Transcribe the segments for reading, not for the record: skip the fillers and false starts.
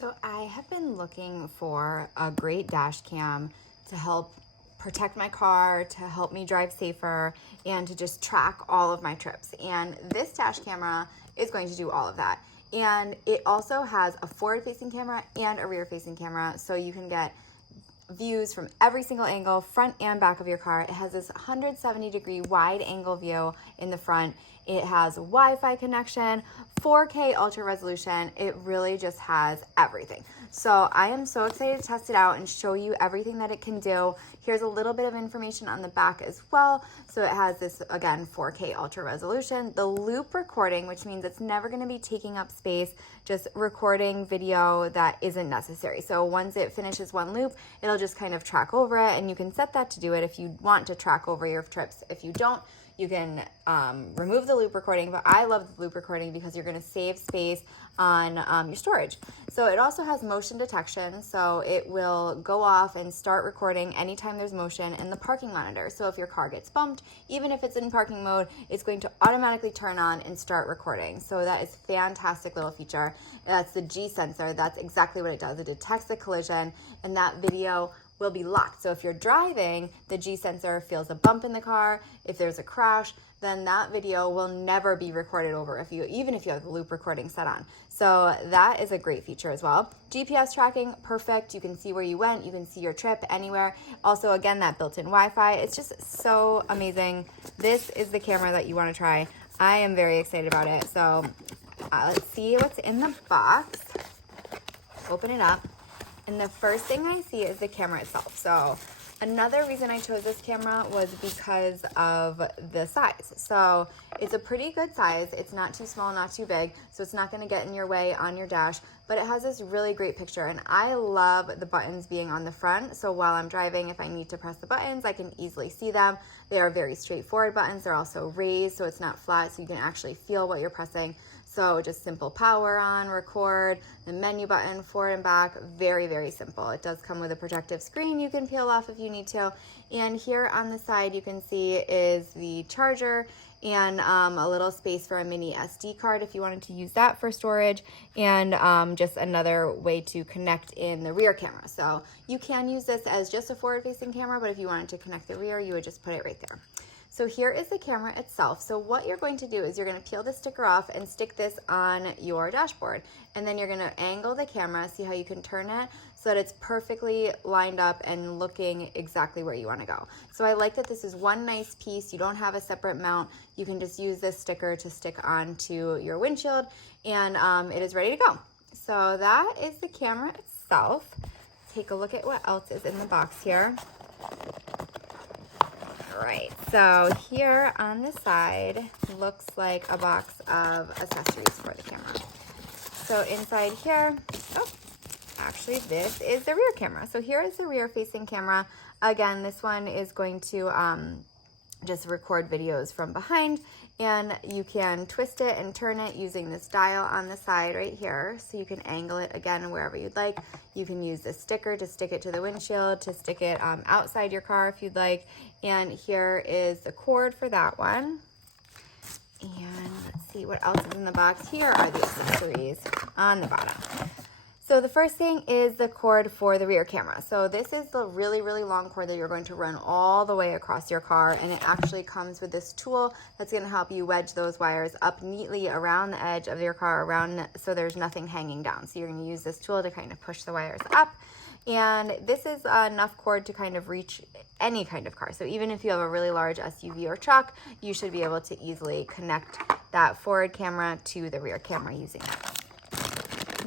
So I have been looking for a great dash cam to help protect my car, to help me drive safer, and to just track all of my trips. And this dash camera is going to do all of that. And it also has a forward-facing camera and a rear-facing camera, so you can get views from every single angle, front and back of your car. It has this 170-degree wide angle view in the front. It has Wi-Fi connection, 4K ultra resolution. It really just has everything. So I am so excited to test it out and show you everything that it can do. Here's a little bit of information on the back as well. So it has this, again, 4K ultra resolution, the loop recording, which means it's never going to be taking up space, just recording video that isn't necessary. So once it finishes one loop, it'll just kind of track over it, and you can set that to do it if you want to track over your trips. If you don't, you can remove the loop recording, but I love the loop recording because you're gonna save space on your storage. So it also has motion detection, so it will go off and start recording anytime there's motion, and the parking monitor. So if your car gets bumped, even if it's in parking mode, it's going to automatically turn on and start recording. So that is a fantastic little feature. That's the G sensor. That's exactly what it does. It detects the collision, and that video will be locked. So if you're driving, the G sensor feels a bump in the car. If there's a crash, then that video will never be recorded over even if you have the loop recording set on. So that is a great feature as well. GPS tracking, perfect. You can see where you went. You can see your trip anywhere. Also, again, that built-in Wi-Fi. It's just so amazing. This is the camera that you want to try. I am very excited about it. So let's see what's in the box. Open it up. And the first thing I see is the camera itself. So another reason I chose this camera was because of the size. So it's a pretty good size. It's not too small, not too big, so it's not going to get in your way on your dash, but it has this really great picture. And I love the buttons being on the front. So while I'm driving, if I need to press the buttons, I can easily see them. They are very straightforward buttons. They're also raised, so it's not flat, so you can actually feel what you're pressing. So just simple power on, record, the menu button, forward and back, very, very simple. It does come with a protective screen you can peel off if you need to. And here on the side you can see is the charger and a little space for a mini SD card if you wanted to use that for storage, and just another way to connect in the rear camera. So you can use this as just a forward-facing camera, but if you wanted to connect the rear, you would just put it right there. So here is the camera itself. So what you're going to do is you're going to peel the sticker off and stick this on your dashboard. And then you're going to angle the camera, see how you can turn it so that it's perfectly lined up and looking exactly where you want to go. So I like that this is one nice piece. You don't have a separate mount. You can just use this sticker to stick onto your windshield, and it is ready to go. So that is the camera itself. Take a look at what else is in the box here. Right, so here on the side looks like a box of accessories for the camera. So inside here, actually this is the rear camera. So here is the rear facing camera. Again, this one is going to just record videos from behind, and you can twist it and turn it using this dial on the side right here. So you can angle it again wherever you'd like. You can use this sticker to stick it to the windshield, to stick it outside your car if you'd like. And here is the cord for that one. And let's see what else is in the box. Here are the accessories on the bottom. So the first thing is the cord for the rear camera. So this is the really, really long cord that you're going to run all the way across your car, and it actually comes with this tool that's going to help you wedge those wires up neatly around the edge of your car, so there's nothing hanging down. So you're going to use this tool to kind of push the wires up, and this is enough cord to kind of reach any kind of car. So even if you have a really large SUV or truck, you should be able to easily connect that forward camera to the rear camera using it.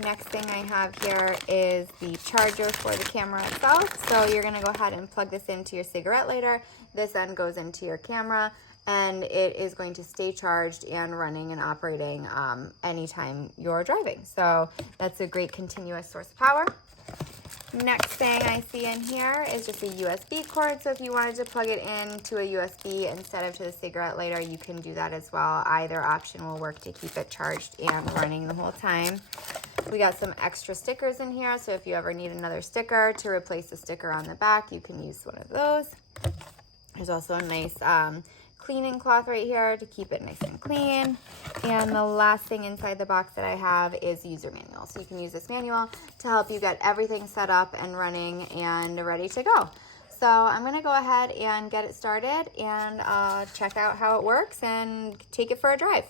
Next thing I have here is the charger for the camera itself. So you're going to go ahead and plug this into your cigarette lighter. This then goes into your camera, and it is going to stay charged and running and operating anytime you're driving. So that's a great continuous source of power. Next thing I see in here is just a USB cord. So if you wanted to plug it into a USB instead of to the cigarette lighter, you can do that as well. Either option will work to keep it charged and running the whole time. We got some extra stickers in here, so if you ever need another sticker to replace the sticker on the back, you can use one of those. There's also a nice cleaning cloth right here to keep it nice and clean. And the last thing inside the box that I have is user manual. So you can use this manual to help you get everything set up and running and ready to go. So I'm gonna go ahead and get it started and check out how it works and take it for a drive.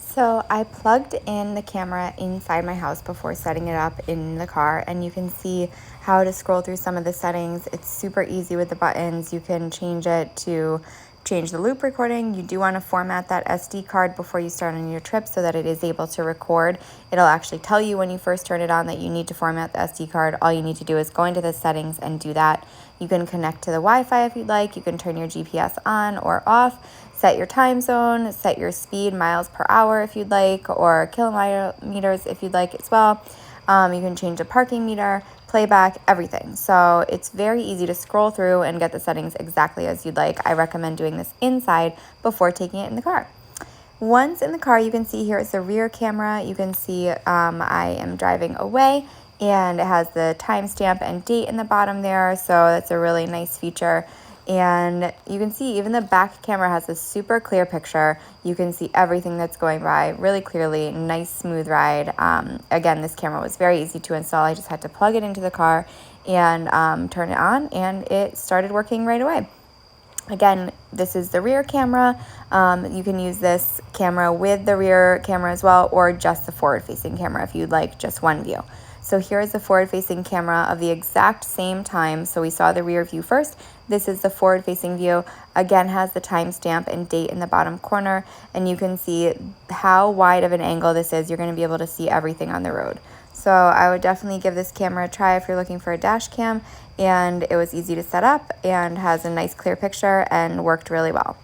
So I plugged in the camera inside my house before setting it up in the car, and you can see how to scroll through some of the settings. It's super easy with the buttons. You can change it to change the loop recording. You do want to format that SD card before you start on your trip so that it is able to record. It'll actually tell you when you first turn it on that you need to format the SD card. All you need to do is go into the settings and do that. You can connect to the Wi-Fi if you'd like. You can turn your GPS on or off, set your time zone, set your speed, miles per hour if you'd like, or kilometers if you'd like as well. You can change the parking meter, playback, everything. So it's very easy to scroll through and get the settings exactly as you'd like. I recommend doing this inside before taking it in the car. Once in the car, you can see here is the rear camera. You can see I am driving away, and it has the timestamp and date in the bottom there. So that's a really nice feature. And you can see even the back camera has a super clear picture. You can see everything that's going by really clearly. Nice, smooth ride. Again, this camera was very easy to install. I just had to plug it into the car and turn it on, and it started working right away. Again, this is the rear camera. You can use this camera with the rear camera as well, or just the forward-facing camera if you'd like just one view. So here's the forward-facing camera of the exact same time. So we saw the rear view first. This is the forward-facing view. Again, has the timestamp and date in the bottom corner, and you can see how wide of an angle this is. You're going to be able to see everything on the road. So I would definitely give this camera a try if you're looking for a dash cam, and it was easy to set up and has a nice clear picture and worked really well.